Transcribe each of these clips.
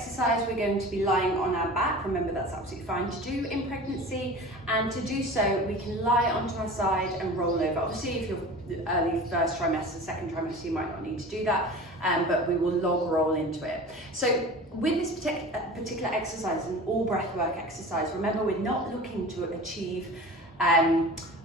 exercise, we're going to be lying on our back. Remember, that's absolutely fine to do in pregnancy, and to do so we can lie onto our side and roll over. Obviously if you're early first trimester, second trimester, you might not need to do that, but we will log roll into it. So with this particular exercise, an all breath work exercise, remember we're not looking to achieve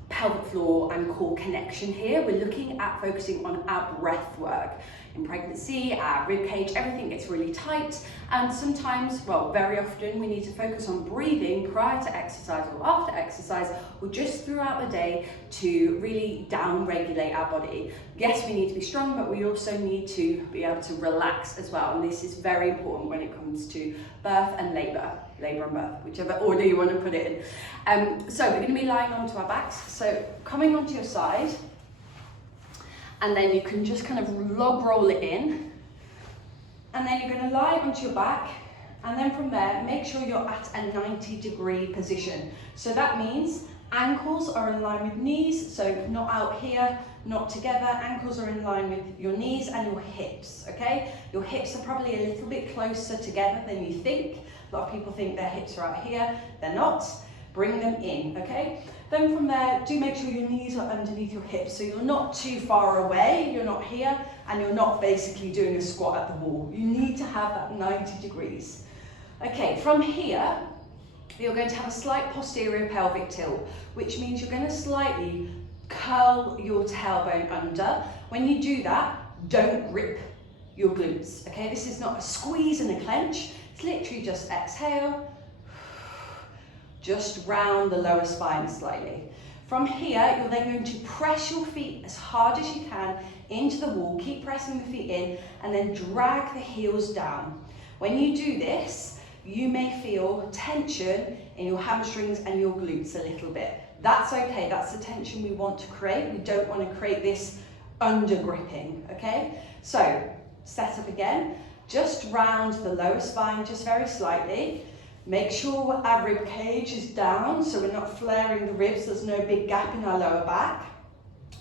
pelvic floor and core connection here. We're looking at focusing on our breath work. In pregnancy, our rib cage, everything gets really tight, and sometimes, well, very often we need to focus on breathing prior to exercise or after exercise, or just throughout the day to really down regulate our body. Yes, we need to be strong, but we also need to be able to relax as well, and this is very important when it comes to birth and labour and birth, whichever order you want to put it in. So we're going to be lying onto our backs, so coming onto your side, and then you can just kind of log roll it in, and then you're going to lie onto your back, and then from there make sure you're at a 90-degree position. So that means ankles are in line with knees, so not out here, not together. Ankles are in line with your knees and your hips, okay? Your hips are probably a little bit closer together than you think. A lot of people think their hips are out here, they're not. Bring them in, okay? Then from there, do make sure your knees are underneath your hips, so you're not too far away, you're not here, and you're not basically doing a squat at the wall. You need to have that 90 degrees. Okay, from here, you're going to have a slight posterior pelvic tilt, which means you're going to slightly curl your tailbone under. When you do that, don't grip your glutes, okay? This is not a squeeze and a clench, it's literally just exhale, just round the lower spine slightly. From here, you're then going to press your feet as hard as you can into the wall, keep pressing the feet in, and then drag the heels down. When you do this, you may feel tension in your hamstrings and your glutes a little bit. That's okay, that's the tension we want to create. We don't want to create this under gripping, okay? So, set up again, just round the lower spine, just very slightly. Make sure our rib cage is down, so we're not flaring the ribs, there's no big gap in our lower back.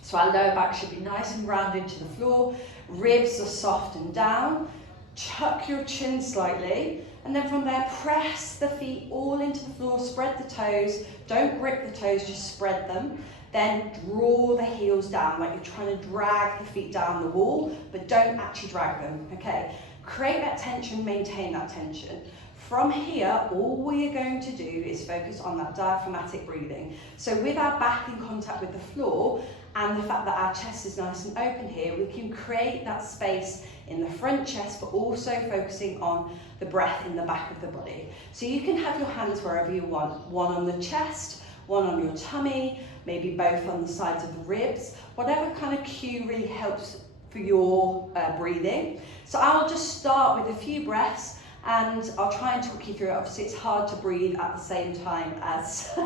So our lower back should be nice and round into the floor, ribs are soft and down. Tuck your chin slightly, and then from there, press the feet all into the floor, spread the toes, don't grip the toes, just spread them. Then draw the heels down, like you're trying to drag the feet down the wall, but don't actually drag them, okay? Create that tension, maintain that tension. From here, all we are going to do is focus on that diaphragmatic breathing. So with our back in contact with the floor, and the fact that our chest is nice and open here, we can create that space in the front chest, but also focusing on the breath in the back of the body. So you can have your hands wherever you want, one on the chest, one on your tummy, maybe both on the sides of the ribs, whatever kind of cue really helps for your breathing. So I'll just start with a few breaths, and I'll try and talk you through it. Obviously it's hard to breathe at the same time as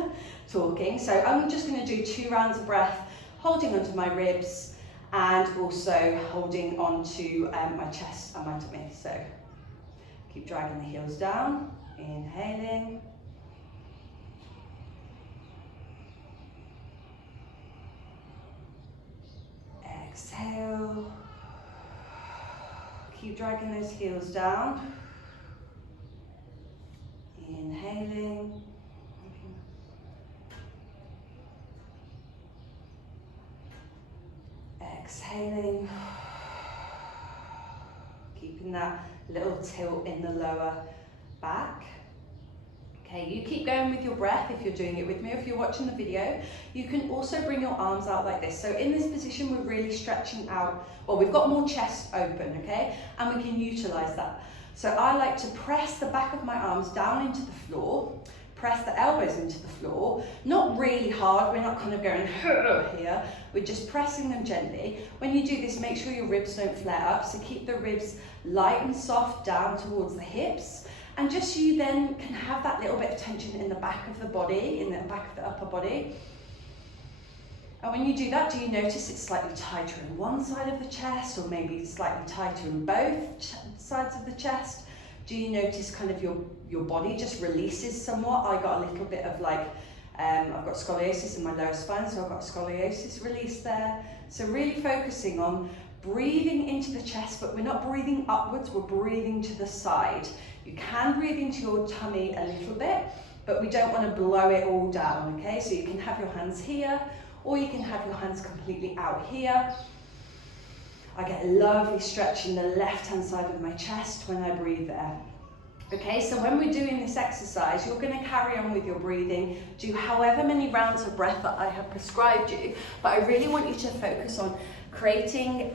talking. So I'm just going to do 2 rounds of breath, holding onto my ribs and also holding onto my chest and my tummy. So keep dragging the heels down, inhaling. Exhale. Keep dragging those heels down. Inhaling. Exhaling. Keeping that little tilt in the lower back. Okay, you keep going with your breath if you're doing it with me. If you're watching the video, you can also bring your arms out like this. So in this position, we're really stretching out. Well, we've got more chest open, okay? And we can utilize that. So I like to press the back of my arms down into the floor, press the elbows into the floor, not really hard, we're not kind of going here, we're just pressing them gently. When you do this, make sure your ribs don't flare up, so keep the ribs light and soft down towards the hips, and just so you then can have that little bit of tension in the back of the body, in the back of the upper body. And when you do that, do you notice it's slightly tighter in one side of the chest, or maybe slightly tighter in both sides of the chest? Do you notice kind of your body just releases somewhat? I got a little bit of like, I've got scoliosis in my lower spine, so I've got scoliosis release there. So really focusing on breathing into the chest, but we're not breathing upwards, we're breathing to the side. You can breathe into your tummy a little bit, but we don't want to blow it all down, okay? So you can have your hands here, or you can have your hands completely out here. I get a lovely stretch in the left-hand side of my chest when I breathe there. Okay, so when we're doing this exercise, you're going to carry on with your breathing, do however many rounds of breath that I have prescribed you, but I really want you to focus on creating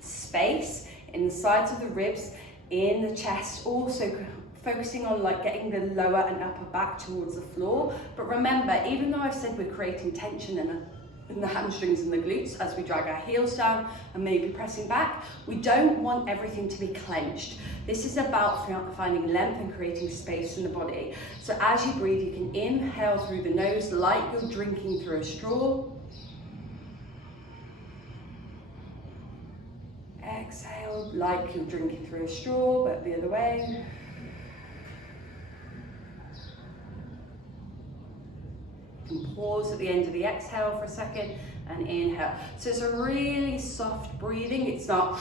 space in the sides of the ribs, in the chest, also focusing on like getting the lower and upper back towards the floor. But remember, even though I've said we're creating tension in the hamstrings and the glutes as we drag our heels down and maybe pressing back, we don't want everything to be clenched. This is about finding length and creating space in the body. So as you breathe, you can inhale through the nose like you're drinking through a straw. Exhale like you're drinking through a straw, but the other way. And pause at the end of the exhale for a second and inhale. So it's a really soft breathing. It's not,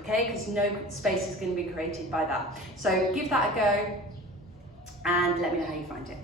okay, because no space is going to be created by that. So give that a go and let me know how you find it.